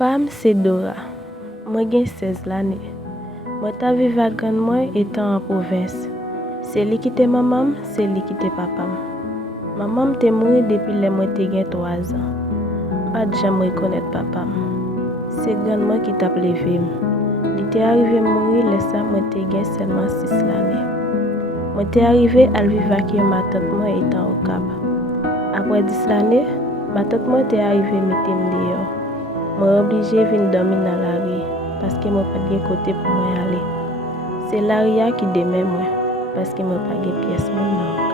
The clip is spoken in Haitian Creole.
Pam c'est Dora. Moi j'ai 16 l'année. Moi ta vive à grande moi étant en province. C'est lui qui était maman, c'est lui qui était papa. Maman t'est morte depuis les moi t'ai 3 ans. Pas de jamais reconnaître papa. C'est grand moi qui t'a levé. Il était arrivé à mourir laissant moi t'ai seulement 6 l'année. Moi t'ai arrivé à vivre avec ma tante moi étant au Cap. Après 10 l'année, ma tante moi t'est arrivée mettre dehors. Moi obligé de venir dormir dans la rue parce que moi pas de côté pour moi aller. C'est l'aria qui demeure moi parce que moi pas de pièce maintenant.